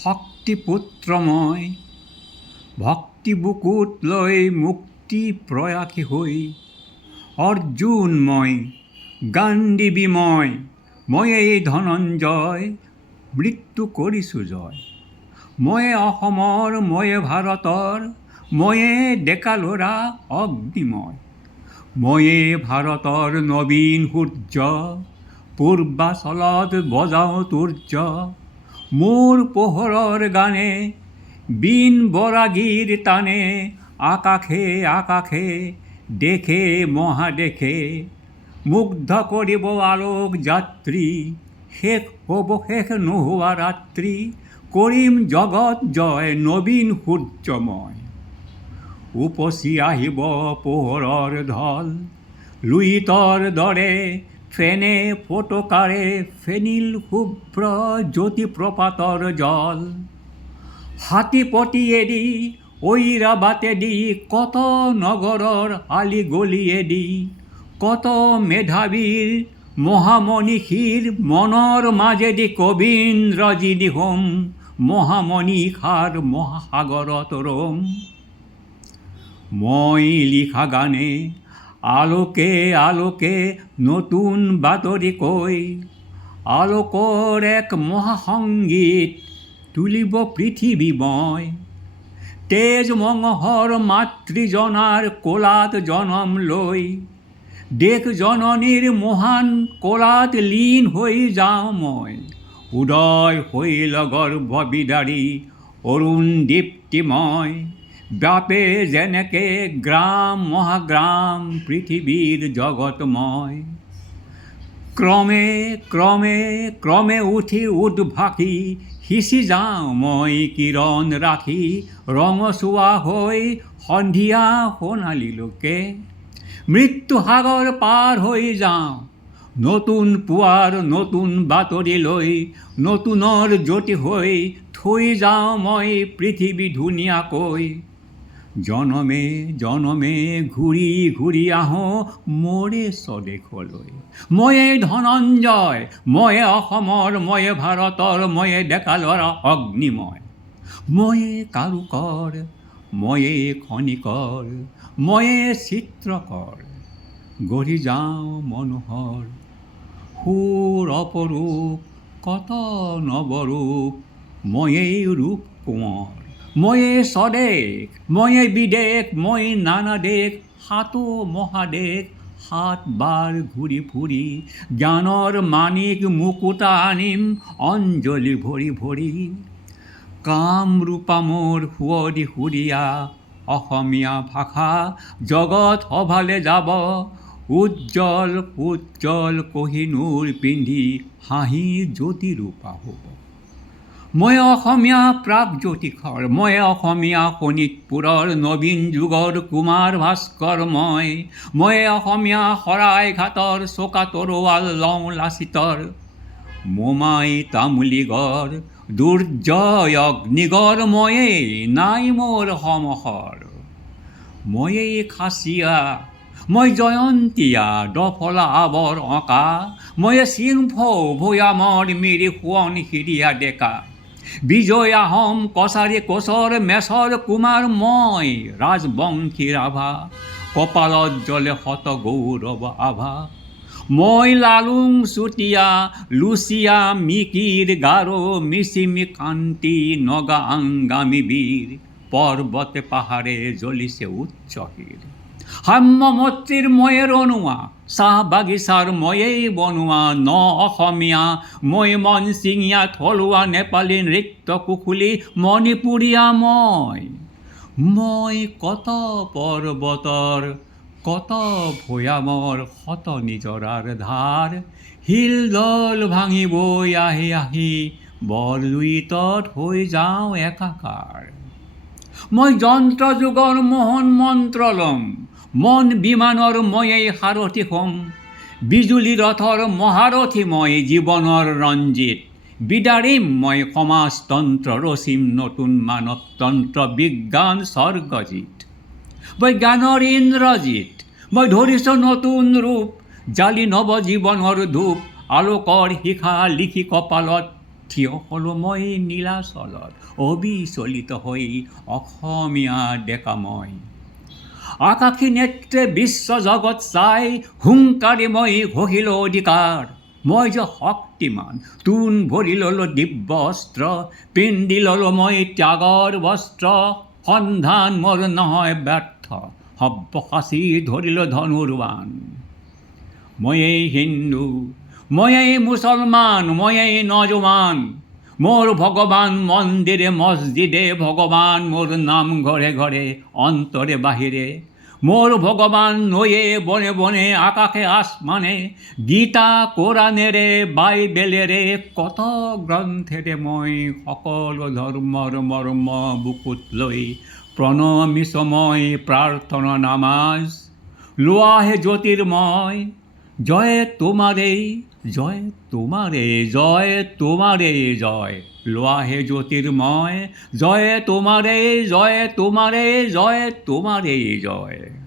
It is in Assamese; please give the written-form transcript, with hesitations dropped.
শক্তিপুত্ৰময় ভক্তি বুকুত লৈ মুক্তি প্ৰয়াসী হৈ অৰ্জুনময় গাণ্ডীৱীময় ময়েই ধনঞ্জয় মৃত্যু কৰিছোঁ জয়। ময়ে অসমৰ ময়ে ভাৰতৰ ময়ে ডেকা ল'ৰা অগ্নিময়। ময়ে ভাৰতৰ নবীন সূৰ্য পূৰ্বাচলত বজাওঁ তুৰ্য। মোৰ পোহৰৰ গানে বীণ বৰাগীৰ টানে আকাশে আকাশে দেশে মহাদেশে মুগ্ধ কৰিব আলোক যাত্ৰী। শেষ হ'ব শেষ নোহোৱা ৰাত্ৰি কৰিম জগত জয় নবীন সূৰ্যময়। উপচি আহিব পোহৰৰ ঢল লুইতৰ দৰে ফেনে ফটকাৰে ফেনিল শুভ্ৰ জ্যোতিপ্ৰপাতৰ জল। হাতীপতিয়েদি ঐৰাবাটেদি কত নগৰৰ আলি গলিয়েদি কত মেধাৱীৰ মহামনীষীৰ মনৰ মাজেদি কবীন্দ্ৰজী নিহোম মহামনীষাৰ মহাসাগৰত ৰম। মই লিখা গানে আলোকে আলোকে নতুন বাতৰি কৈ আলোকৰ এক মহাসংগীত তুলিব পৃথিৱীময়। তেজ মঙহৰ মাতৃজনাৰ কোলাত জনম লৈ দেশ জননীৰ মহান কোলাত লীন হৈ যাওঁ মই। উদয় হৈল গৰ্ভবিদাৰী অৰুণ দীপ্তিময় ব্যাপে যেনেকে গ্ৰাম মহাগ্ৰাম পৃথিৱীৰ জগতময়। ক্ৰমে ক্ৰমে ক্ৰমে উঠি উদ্ভাসি সিঁচি যাওঁ মই কিৰণ ৰাখি ৰঙচুৱা হৈ সন্ধিয়া সোণালীলৈকে। মৃত্যু সাগৰ পাৰ হৈ যাওঁ নতুন পুৱাৰ নতুন বাতৰি লৈ নতুনৰ জ্যোতি হৈ থৈ যাওঁ মই পৃথিৱী ধুনীয়াকৈ। জনমে জনমে ঘূৰি ঘূৰি আহোঁ মোৰে স্বদেশলৈ। ময়ে ধনঞ্জয় ময়ে অসমৰ ময়ে ভাৰতৰ ময়ে ডেকা ল'ৰা অগ্নিময়। ময়ে কাৰুকৰ ময়ে খনিকৰ ময়ে চিত্ৰকৰ গঢ়ি যাওঁ মনোহৰ সুৰ অপৰূপ কত নৱৰূপ ময়েই ৰূপ কোঁৱৰ। ময়ে স্বদেশ ময়ে বিদেশ মই নানা দেশ সাতো মহাদেশ সাত বাৰ ঘূৰি ফুৰি জ্ঞানৰ মানিক মুকুতা আনিম অঞ্জলি ভৰি ভৰি। কামৰূপা মোৰ সুৱদি সুৰীয়া অসমীয়া ভাষা জগত সভালে যাব উজ্জ্বল উজ্জ্বল কহিনূৰ পিন্ধি হাঁহি জ্যোতিৰূপা হ'ব। মই অসমীয়া প্ৰাগজ্যোতিষৰ মই অসমীয়া শোণিতপুৰৰ নবীন যুগৰ কুমাৰ ভাস্কৰ মই অসমীয়া শৰাইঘাটৰ চোকা তৰোৱাল লওঁ লাচিতৰ। মোমাই তামুলীগড় দুৰ্জয় অগ্নিগড় ময়েই নাই মোৰ সমসৰ। ময়েই খাচীয়া মই জয়ন্তীয়া ডফলা আৱৰ অঁকা ময়ে চিংফৌ ভৈয়ামৰ মিৰি সোৱণশিৰীয়া ডেকা। বিজয় আহোম কছাৰী কোচৰ মেছৰ কুমাৰ মই ৰাজবংশী ৰাভা কপালত জ্বলে শত গৌৰৱ আভা। মই লালুং চুতীয়া লুচিয়া মিকিৰ গাৰো মিচিমি কান্তি নগা আংগামী বীৰ পৰ্বতে পাহাৰে জ্বলিছে উচ্চশীৰ। সাম্যমৈত্ৰীৰ ময়ে ৰণুৱা চাহ বাগিচাৰ ময়েই বনোৱা ন অসমীয়া মই মনচিঙীয়া থলুৱা নেপালী নৃত্য কুশলী মণিপুৰীয়া মই কত পৰ্বতৰ কত ভৈয়ামৰ শত নিজৰাৰ ধাৰ শিলদল ভাঙি বৈ আহি আহি বৰলুইতত হৈ যাওঁ একাকাৰ। মই যন্ত্ৰ যুগৰ মোহন মন্ত্ৰ ল'ম মন বিমানৰ ময়েই সাৰথি হ'ম। বিজুলী ৰথৰ মহাৰথী মই জীৱনৰ ৰঞ্জিত বিদাৰিম মই সমাজতন্ত্ৰ ৰচিম নতুন মানৱতন্ত্ৰ বিজ্ঞান স্বৰ্গজিত। মই জ্ঞানৰ ইন্দ্ৰজিত মই ধৰিছোঁ নতুন ৰূপ জালি নৱ জীৱনৰ ধূপ আলোকৰ শিখা লিখি কপালত থিয় হলো মই নীলাচলত অবিচলিত হৈ অসমীয়া ডেকাময়। আকাশী নেত্ৰে বিশ্ব জগত চাই হুংকাৰি মই ঘোষিলো অধিকাৰ। মই যে শক্তিমান তোন ভৰি ল'লো দিব্য অস্ত্ৰ, পিন্ধি ল'লো মই ত্যাগৰ বস্ত্ৰ। সন্ধান মোৰ নহয় ব্যৰ্থ, সব্যসাচী ধৰিলো ধনুৰ্বাণ। ময়েই হিন্দু, ময়েই মুছলমান, ময়েই নজৱান। মোৰ ভগৱান মন্দিৰে মছজিদে ভগৱান, মোৰ নাম ঘৰে ঘৰে অন্তৰে বাহিৰে। মোৰ ভগৱান নয়ে বনে বনে আকাশে আসমানে, গীতা কোৰাণেৰে বাইবেলেৰে কত গ্ৰন্থেৰে মই সকলো ধৰ্মৰ মৰ্ম বুকুত লৈ প্ৰণমিছো মই প্ৰাৰ্থনা নামাজ। লোৱাহে জ্যোতিৰ্ময়, জয় তোমাৰে জয় তোমাৰে জয় তোমাৰে জয়। লোৱাহে জ্যোতিৰ্ময়, জয় তোমাৰে জয় তোমাৰে জয় তোমাৰে জয়।